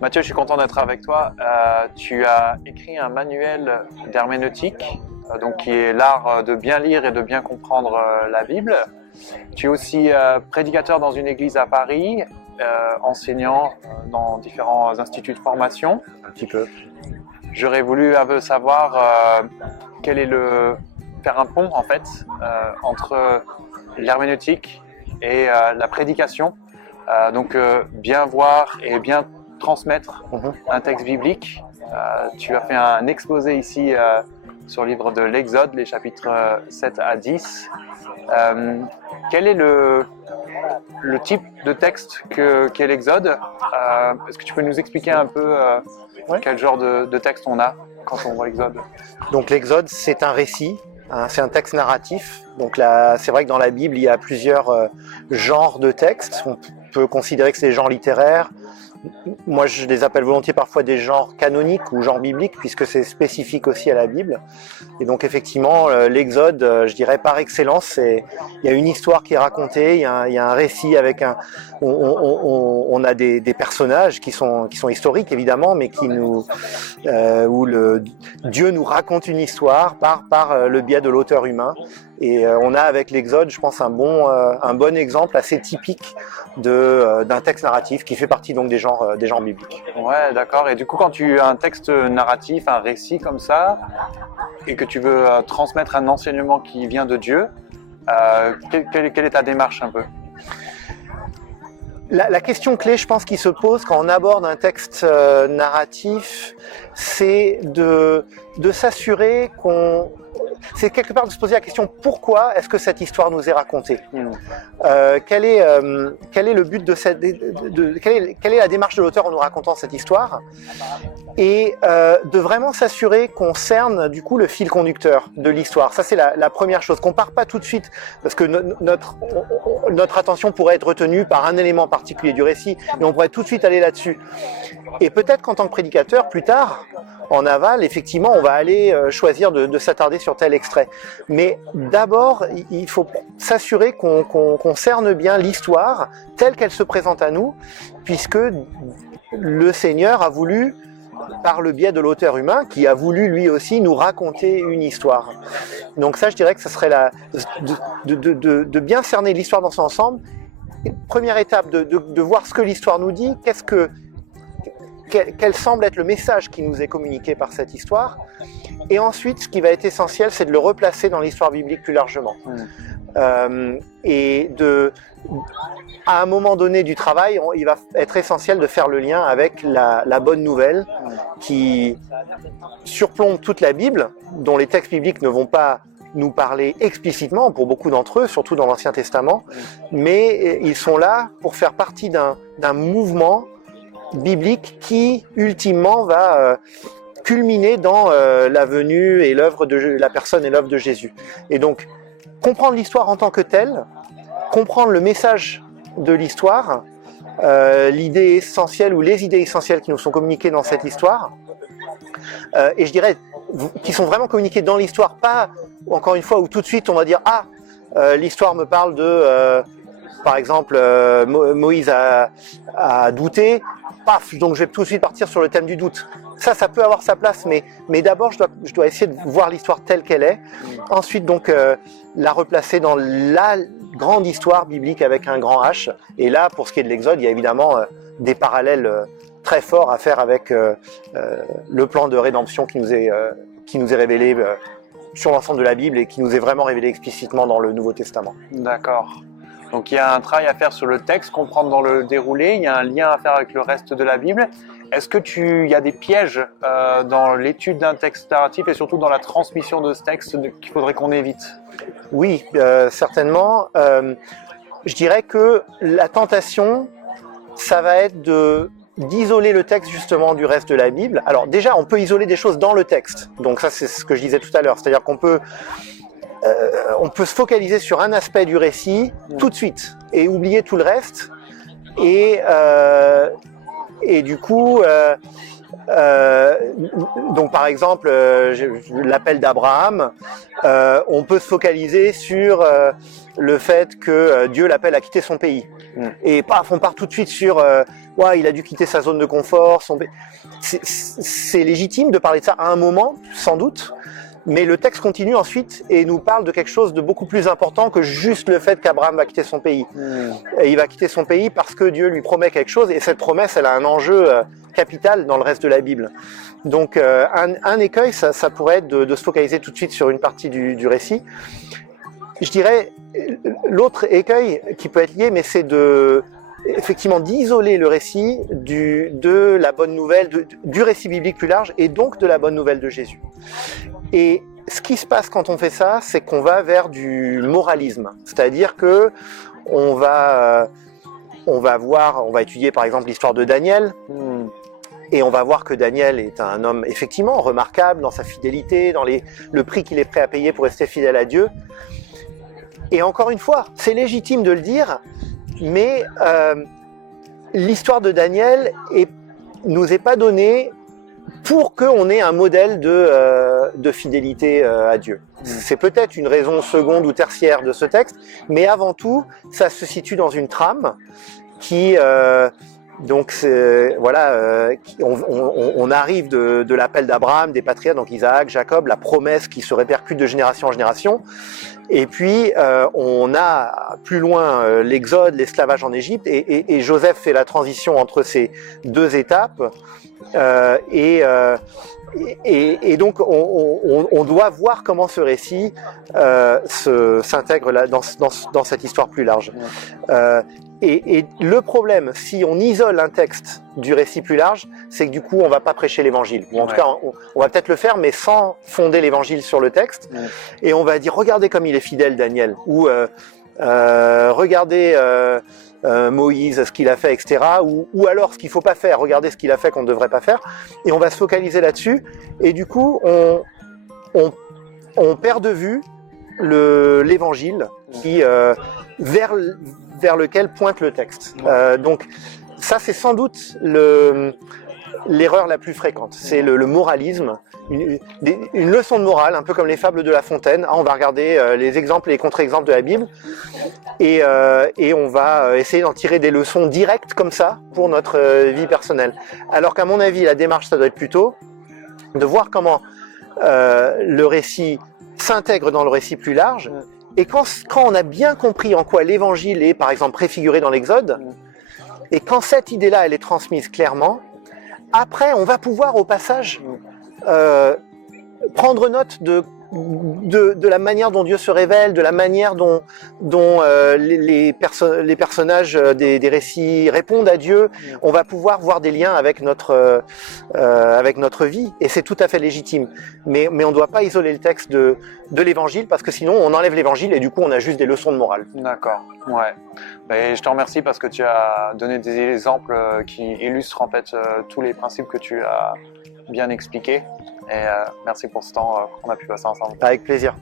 Mathieu, je suis content d'être avec toi. Tu as écrit un manuel d'herméneutique, donc qui est l'art de bien lire et de bien comprendre la Bible. Tu es aussi prédicateur dans une église à Paris, enseignant dans différents instituts de formation. Un petit peu. J'aurais voulu un peu savoir quel est faire un pont en fait entre l'herméneutique et la prédication. Donc bien voir et bien transmettre un texte biblique. Tu as fait un exposé ici sur le livre de l'Exode, les chapitres 7 à 10. Quel est le type de texte qu'est l'Exode? Est-ce que tu peux nous expliquer un peu quel genre de texte on a quand on voit l'Exode? Donc l'Exode, c'est un récit, c'est un texte narratif. Donc là, c'est vrai que dans la Bible, il y a plusieurs genres de textes. On peut considérer que c'est des genres littéraires. Moi, je les appelle volontiers parfois des genres canoniques ou genres bibliques, puisque c'est spécifique aussi à la Bible. Et donc, effectivement, l'Exode, je dirais par excellence, il y a une histoire qui est racontée, il y a un récit avec on a des personnages qui sont historiques, évidemment, mais où Dieu nous raconte une histoire par le biais de l'auteur humain. Et on a avec l'Exode, je pense, un bon exemple assez typique d'un texte narratif qui fait partie donc des genres bibliques. Ouais, d'accord. Et du coup, quand tu as un texte narratif, un récit comme ça, et que tu veux transmettre un enseignement qui vient de Dieu, quelle est ta démarche un peu? La question clé, je pense, qui se pose quand on aborde un texte narratif, c'est de s'assurer c'est quelque part de se poser la question pourquoi est-ce que cette histoire nous est racontée. Quel est le but de quelle est la démarche de l'auteur en nous racontant cette histoire, et de vraiment s'assurer qu'on cerne du coup le fil conducteur de l'histoire. Ça, c'est la première chose, qu'on part pas tout de suite parce que notre attention pourrait être retenue par un élément particulier du récit et on pourrait tout de suite aller là-dessus. Et peut-être qu'en tant que prédicateur, plus tard, en aval, effectivement, on va aller choisir de s'attarder sur tel extrait. Mais d'abord, il faut s'assurer qu'on cerne bien l'histoire telle qu'elle se présente à nous, puisque le Seigneur a voulu, par le biais de l'auteur humain, qui a voulu lui aussi nous raconter une histoire. Donc ça, je dirais que ce serait de bien cerner l'histoire dans son ensemble. Première étape, de voir ce que l'histoire nous dit, quel semble être le message qui nous est communiqué par cette histoire. Et ensuite, ce qui va être essentiel, c'est de le replacer dans l'histoire biblique plus largement. Et à un moment donné du travail, il va être essentiel de faire le lien avec la bonne nouvelle qui surplombe toute la Bible, dont les textes bibliques ne vont pas nous parler explicitement pour beaucoup d'entre eux, surtout dans l'Ancien Testament, mais ils sont là pour faire partie d'un mouvement biblique qui, ultimement, va culminer dans la venue et l'œuvre de la personne et l'œuvre de Jésus. Et donc, comprendre l'histoire en tant que telle, comprendre le message de l'histoire, l'idée essentielle ou les idées essentielles qui nous sont communiquées dans cette histoire, et je dirais qui sont vraiment communiquées dans l'histoire, pas, encore une fois, où tout de suite on va dire « Ah, l'histoire me parle de... par exemple, Moïse a douté, paf, donc je vais tout de suite partir sur le thème du doute. » Ça peut avoir sa place, mais d'abord, je dois essayer de voir l'histoire telle qu'elle est. Ensuite, donc, la replacer dans la grande histoire biblique avec un grand H. Et là, pour ce qui est de l'Exode, il y a évidemment des parallèles très forts à faire avec le plan de rédemption qui nous est révélé sur l'ensemble de la Bible et qui nous est vraiment révélé explicitement dans le Nouveau Testament. D'accord. Donc il y a un travail à faire sur le texte, comprendre dans le déroulé, il y a un lien à faire avec le reste de la Bible. Est-ce que il y a des pièges dans l'étude d'un texte narratif et surtout dans la transmission de ce texte qu'il faudrait qu'on évite? Oui, certainement. Je dirais que la tentation, ça va être d'isoler le texte justement du reste de la Bible. Alors déjà, on peut isoler des choses dans le texte. Donc ça, c'est ce que je disais tout à l'heure. C'est-à-dire qu'on peut se focaliser sur un aspect du récit tout de suite et oublier tout le reste. Et du coup, Donc par exemple, l'appel d'Abraham, on peut se focaliser sur le fait que Dieu l'appelle à quitter son pays. Et paf, on part tout de suite sur ouais, il a dû quitter sa zone de confort. C'est légitime de parler de ça à un moment, sans doute, mais le texte continue ensuite et nous parle de quelque chose de beaucoup plus important que juste le fait qu'Abraham va quitter son pays. Et il va quitter son pays parce que Dieu lui promet quelque chose, et cette promesse, elle a un enjeu capital dans le reste de la Bible. Donc un écueil, ça pourrait être de se focaliser tout de suite sur une partie du récit. Je dirais, l'autre écueil qui peut être lié, mais c'est effectivement d'isoler le récit de la bonne nouvelle, du récit biblique plus large, et donc de la bonne nouvelle de Jésus. Et ce qui se passe quand on fait ça, c'est qu'on va vers du moralisme. C'est-à-dire que on va étudier par exemple l'histoire de Daniel, et on va voir que Daniel est un homme effectivement remarquable dans sa fidélité, dans le prix qu'il est prêt à payer pour rester fidèle à Dieu. Et encore une fois, c'est légitime de le dire, mais l'histoire de Daniel nous est pas donnée pour qu'on ait un modèle de fidélité à Dieu. C'est peut-être une raison seconde ou tertiaire de ce texte, mais avant tout, ça se situe dans une trame qui... on arrive de l'appel d'Abraham, des patriarches, donc Isaac, Jacob, la promesse qui se répercute de génération en génération. Et puis, on a plus loin l'Exode, l'esclavage en Égypte, et Joseph fait la transition entre ces deux étapes. Et donc, on doit voir comment ce récit s'intègre dans cette histoire plus large. Et le problème, si on isole un texte du récit plus large, c'est que du coup, on va pas prêcher l'évangile. Ou en tout cas, on va peut-être le faire, mais sans fonder l'évangile sur le texte. Et on va dire, regardez comme il est fidèle, Daniel. Ou regardez Moïse, ce qu'il a fait, etc. Ou alors, ce qu'il faut pas faire, regardez ce qu'il a fait qu'on ne devrait pas faire. Et on va se focaliser là-dessus. Et du coup, on perd de vue l'évangile qui vers lequel pointe le texte. Donc ça, c'est sans doute l'erreur la plus fréquente. C'est le moralisme, une leçon de morale, un peu comme les fables de La Fontaine. On va regarder les exemples et les contre-exemples de la Bible et on va essayer d'en tirer des leçons directes comme ça pour notre vie personnelle. Alors qu'à mon avis, la démarche, ça doit être plutôt de voir comment le récit s'intègre dans le récit plus large. Et quand on a bien compris en quoi l'évangile est, par exemple, préfiguré dans l'Exode, et quand cette idée-là, elle est transmise clairement, après, on va pouvoir, au passage, prendre note de la manière dont Dieu se révèle, de la manière dont les personnages des récits répondent à Dieu. On va pouvoir voir des liens avec notre vie, et c'est tout à fait légitime. Mais on ne doit pas isoler le texte de l'évangile, parce que sinon on enlève l'évangile et du coup on a juste des leçons de morale. D'accord, ouais. Et je te remercie parce que tu as donné des exemples qui illustrent en fait tous les principes que tu as bien expliqués. Et merci pour ce temps qu'on a pu passer ensemble. Avec plaisir.